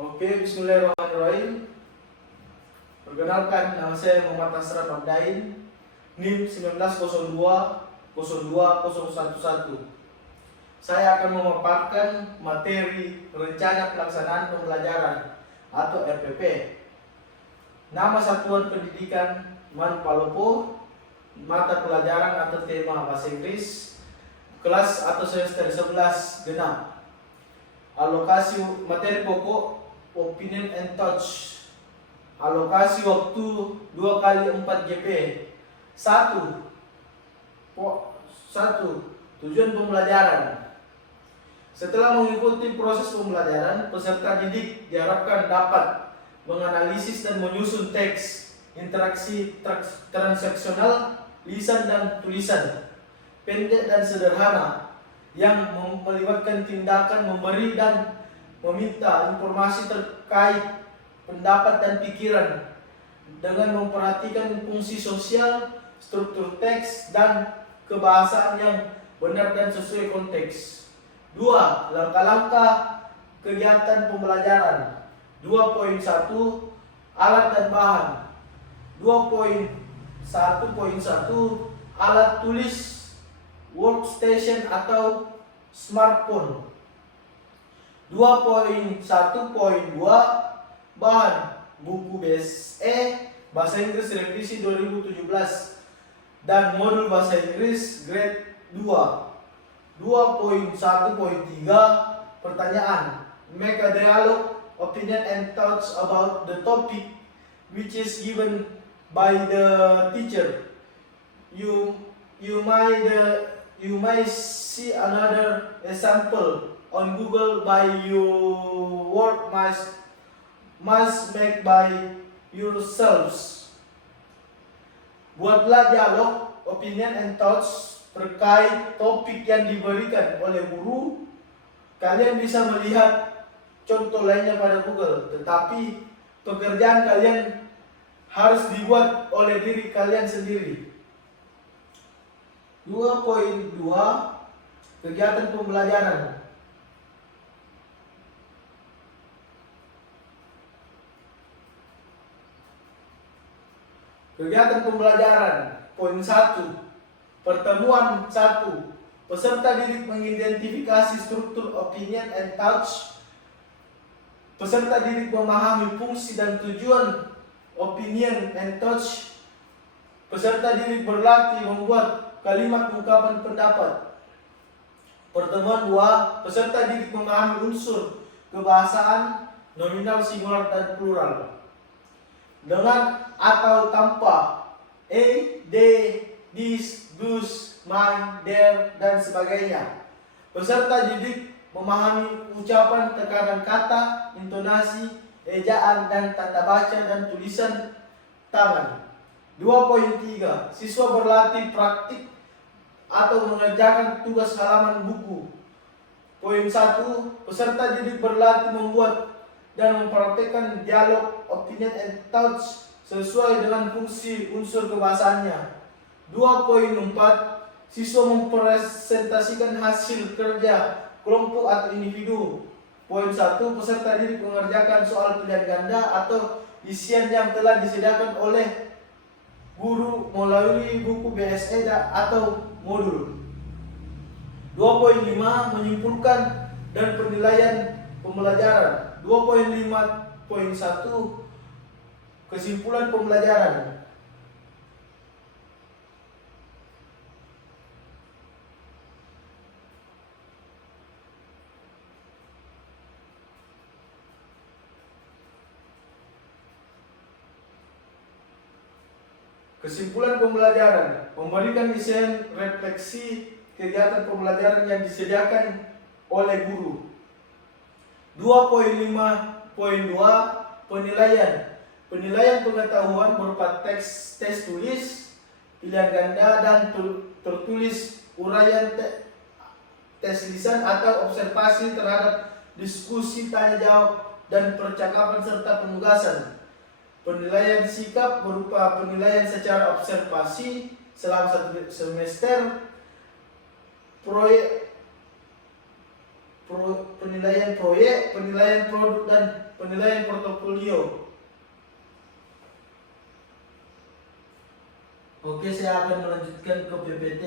Oke, bismillahirrahmanirrahim. Perkenalkan, nama saya Muhammad Nasrat Magdain, NIM 1902-02011. Saya akan memaparkan materi Rencana Pelaksanaan Pembelajaran atau RPP. Nama Satuan Pendidikan Manpalopo, mata pelajaran atau tema bahasa Inggris, kelas atau semester 11 genap. Alokasi materi pokok Opinion and Touch. Alokasi waktu 2 kali 4 GP. 1. Tujuan pembelajaran. Setelah mengikuti proses pembelajaran, peserta didik diharapkan dapat menganalisis dan menyusun teks, interaksi transaksional, lisan dan tulisan, pendek dan sederhana, yang melibatkan tindakan memberi dan meminta informasi terkait pendapat dan pikiran dengan memperhatikan fungsi sosial, struktur teks, dan kebahasaan yang benar dan sesuai konteks. 2. Langkah-langkah kegiatan pembelajaran. 2.1 Alat dan bahan. 2.1.1 Alat tulis, workstation atau smartphone. 2.1.2 Bahan, buku BSE Bahasa Inggris Revisi 2017 dan modul Bahasa Inggris Grade 2. 2.1.3 Pertanyaan, make a dialogue, opinion and thoughts about the topic which is given by the teacher. You may see another example on Google by your work must make by yourselves. Buatlah dialog, opinion and thoughts terkait topik yang diberikan oleh guru. Kalian bisa melihat contoh lainnya pada Google, tetapi pekerjaan kalian harus dibuat oleh diri kalian sendiri. 2.2 Kegiatan pembelajaran. Kegiatan pembelajaran. Poin 1. Pertemuan 1. Peserta didik mengidentifikasi struktur opinion and touch. Peserta didik memahami fungsi dan tujuan opinion and touch. Peserta didik berlatih membuat kalimat ungkapan pendapat. Pertemuan 2. Peserta didik memahami unsur kebahasaan, nominal, singular, dan plural. Dengan atau tanpa a, they, this, those, mine, their, dan sebagainya. Peserta didik memahami ucapan, tekanan kata, intonasi, ejaan, dan tata baca dan tulisan tangan. 2.3 Siswa berlatih praktik atau mengerjakan tugas halaman buku. Poin 1. Peserta didik berlatih membuat dan mempraktikkan dialog, opinion and thoughts sesuai dengan fungsi unsur kebahasaannya. 2.4 Siswa mempresentasikan hasil kerja kelompok atau individu. Poin 1. Peserta didik mengerjakan soal pilihan ganda atau isian yang telah disediakan oleh guru melalui buku BSE atau modul. 2.5 Menyimpulkan dan penilaian pembelajaran. 2.5.1 Kesimpulan pembelajaran. Kesimpulan pembelajaran. Memberikan desain refleksi kegiatan pembelajaran yang disediakan oleh guru. 2.5.2 Penilaian. Penilaian pengetahuan berupa tes tulis, pilihan ganda, dan tertulis, uraian tes lisan atau observasi terhadap diskusi, tanya jawab, dan percakapan serta penugasan. Penilaian sikap berupa penilaian secara observasi selama 1 semester, penilaian proyek, penilaian produk, dan penilaian portofolio. Oke, saya akan melanjutkan ke PPT.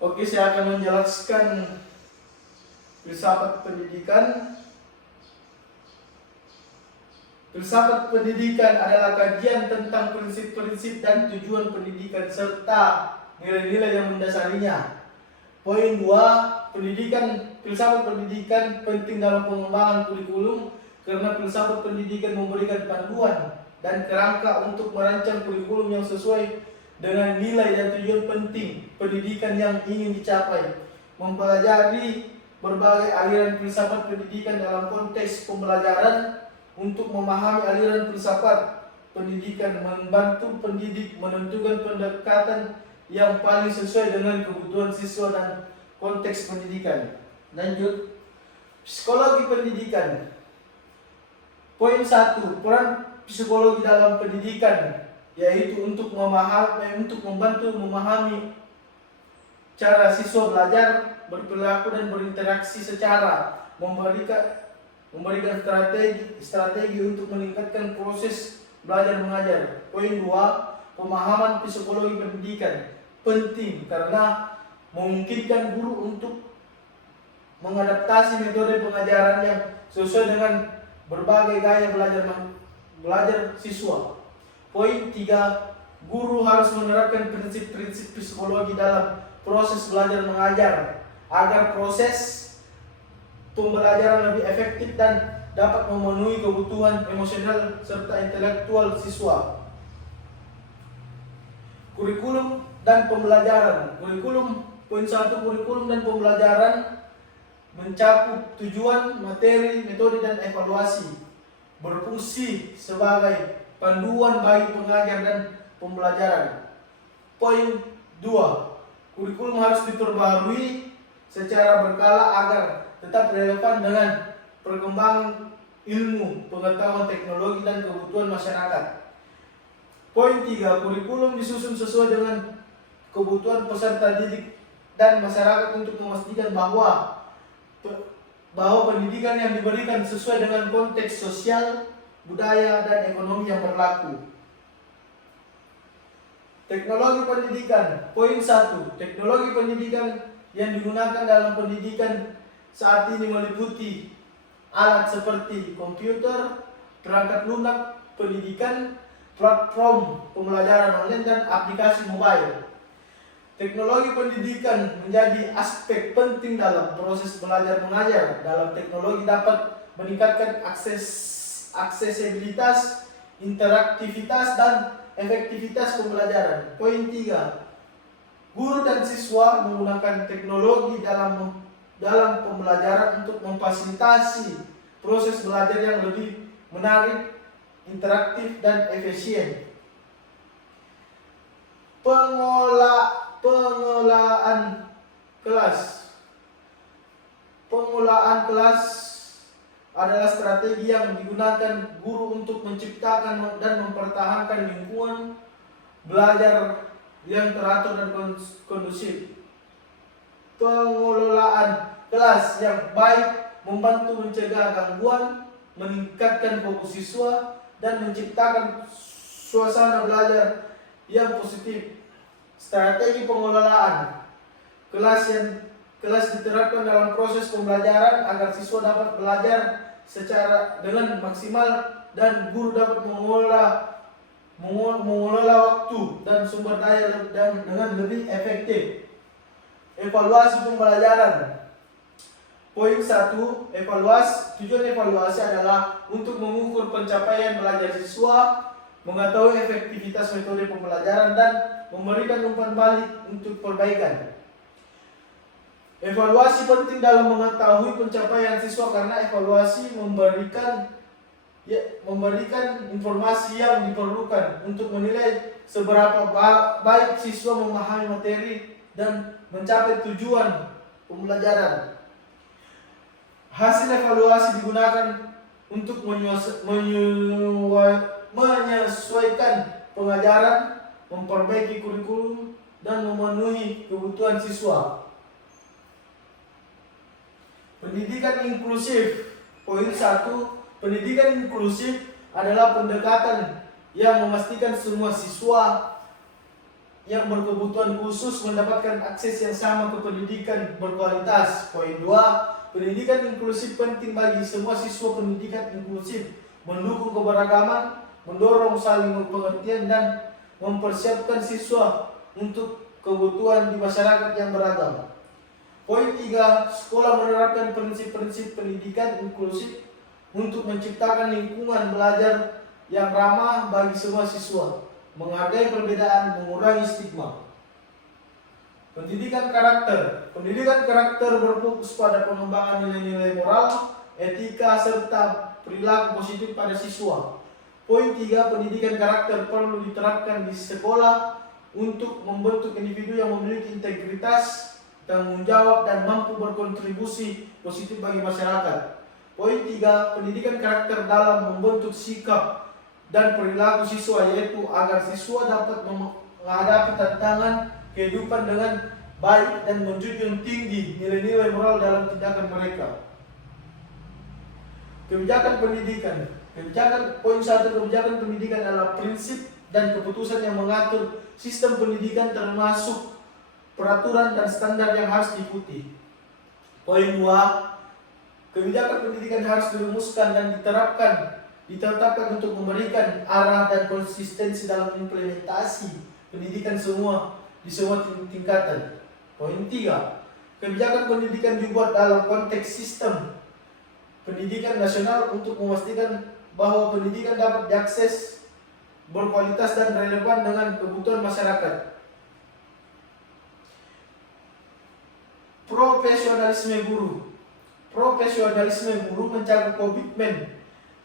Oke, saya akan menjelaskan filsafat pendidikan. Filsafat pendidikan adalah kajian tentang prinsip-prinsip dan tujuan pendidikan serta nilai-nilai yang mendasarinya. Poin 2, filsafat pendidikan penting dalam pengembangan kurikulum karena filsafat pendidikan memberikan panduan dan kerangka untuk merancang kurikulum yang sesuai dengan nilai dan tujuan penting pendidikan yang ingin dicapai. Mempelajari berbagai aliran filsafat pendidikan dalam konteks pembelajaran untuk memahami aliran filsafat pendidikan membantu pendidik menentukan pendekatan yang paling sesuai dengan kebutuhan siswa dan konteks pendidikan. Lanjut, psikologi pendidikan. Poin 1, peran psikologi dalam pendidikan, yaitu untuk membantu memahami cara siswa belajar, berperilaku dan berinteraksi secara memberikan strategi untuk meningkatkan proses belajar mengajar. Poin 2, pemahaman psikologi pendidikan penting karena memungkinkan guru untuk mengadaptasi metode pengajaran yang sesuai dengan berbagai gaya belajar siswa. Poin 3, guru harus menerapkan prinsip-prinsip psikologi dalam proses belajar mengajar agar proses pembelajaran lebih efektif dan dapat memenuhi kebutuhan emosional serta intelektual siswa. Kurikulum dan pembelajaran. Poin 1, kurikulum dan pembelajaran mencakup tujuan, materi, metode, dan evaluasi, berfungsi sebagai panduan bagi pengajar dan pembelajaran. Poin 2, kurikulum harus diperbaharui secara berkala agar tetap relevan dengan perkembangan ilmu, pengetahuan, teknologi, dan kebutuhan masyarakat. Poin 3, kurikulum disusun sesuai dengan kebutuhan peserta didik dan masyarakat untuk memastikan bahwa pendidikan yang diberikan sesuai dengan konteks sosial, budaya, dan ekonomi yang berlaku. Teknologi pendidikan. Poin 1, teknologi pendidikan yang digunakan dalam pendidikan saat ini meliputi alat seperti komputer, perangkat lunak pendidikan, platform pembelajaran online, dan aplikasi mobile. Teknologi pendidikan menjadi aspek penting dalam proses belajar mengajar. Dalam teknologi dapat meningkatkan aksesibilitas, interaktivitas, dan efektivitas pembelajaran. Poin 3, guru dan siswa menggunakan teknologi dalam pembelajaran untuk memfasilitasi proses belajar yang lebih menarik, interaktif, dan efisien. Pengelolaan kelas. Pengelolaan kelas adalah strategi yang digunakan guru untuk menciptakan dan mempertahankan lingkungan belajar yang teratur dan kondusif. Pengelolaan kelas yang baik membantu mencegah gangguan, meningkatkan fokus siswa, dan menciptakan suasana belajar yang positif. Strategi pengelolaan kelas diterapkan dalam proses pembelajaran agar siswa dapat belajar dengan maksimal dan guru dapat mengelola waktu dan sumber daya dengan lebih efektif. Evaluasi pembelajaran. Poin 1, tujuan evaluasi adalah untuk mengukur pencapaian belajar siswa, mengetahui efektivitas metode pembelajaran, dan memberikan umpan balik untuk perbaikan. Evaluasi penting dalam mengetahui pencapaian siswa karena evaluasi memberikan informasi yang diperlukan untuk menilai seberapa baik siswa memahami materi dan mencapai tujuan pembelajaran. Hasil evaluasi digunakan untuk menyesuaikan pengajaran, memperbaiki kurikulum, dan memenuhi kebutuhan siswa. Pendidikan inklusif. Poin 1. Pendidikan inklusif adalah pendekatan yang memastikan semua siswa yang berkebutuhan khusus mendapatkan akses yang sama ke pendidikan berkualitas. Poin 2. Pendidikan inklusif penting bagi semua siswa. Pendidikan inklusif mendukung keberagaman, mendorong saling pengertian, dan mempersiapkan siswa untuk kebutuhan di masyarakat yang beragam. Poin 3. Sekolah menerapkan prinsip-prinsip pendidikan inklusif untuk menciptakan lingkungan belajar yang ramah bagi semua siswa, menghargai perbedaan, mengurangi stigma. Pendidikan karakter. Pendidikan karakter berfokus pada pengembangan nilai-nilai moral, etika, serta perilaku positif pada siswa. Poin 3. Pendidikan karakter perlu diterapkan di sekolah untuk membentuk individu yang memiliki integritas, tanggung jawab, dan mampu berkontribusi positif bagi masyarakat. Poin 3. Pendidikan karakter dalam membentuk sikap dan perilaku siswa, yaitu agar siswa dapat menghadapi tantangan kehidupan dengan baik dan menjunjung tinggi nilai-nilai moral dalam tindakan mereka. Kebijakan pendidikan. Poin 1. Kebijakan pendidikan adalah prinsip dan keputusan yang mengatur sistem pendidikan, termasuk peraturan dan standar yang harus diikuti. Poin 2. Kebijakan pendidikan harus dirumuskan dan ditetapkan untuk memberikan arah dan konsistensi dalam implementasi pendidikan di semua tingkatan. Poin 3. Kebijakan pendidikan dibuat dalam konteks sistem pendidikan nasional untuk memastikan bahwa pendidikan dapat diakses, berkualitas, dan relevan dengan kebutuhan masyarakat. Profesionalisme guru. Profesionalisme guru mencakup komitmen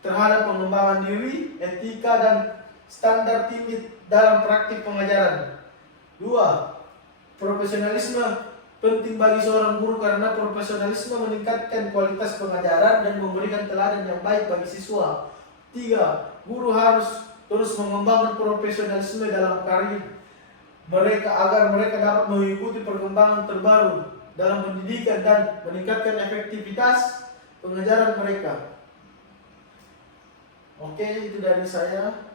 terhadap pengembangan diri, etika, dan standar tinggi dalam praktik pengajaran. 2. Profesionalisme penting bagi seorang guru karena profesionalisme meningkatkan kualitas pengajaran dan memberikan teladan yang baik bagi siswa. 3. Guru harus terus mengembangkan profesionalisme dalam karir mereka agar mereka dapat mengikuti perkembangan terbaru dalam pendidikan dan meningkatkan efektivitas pengajaran mereka. Oke, itu dari saya.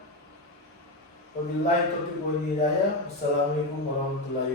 Wabillahi taufiq wal hidayah. Wassalamualaikum warahmatullahi wabarakatuh.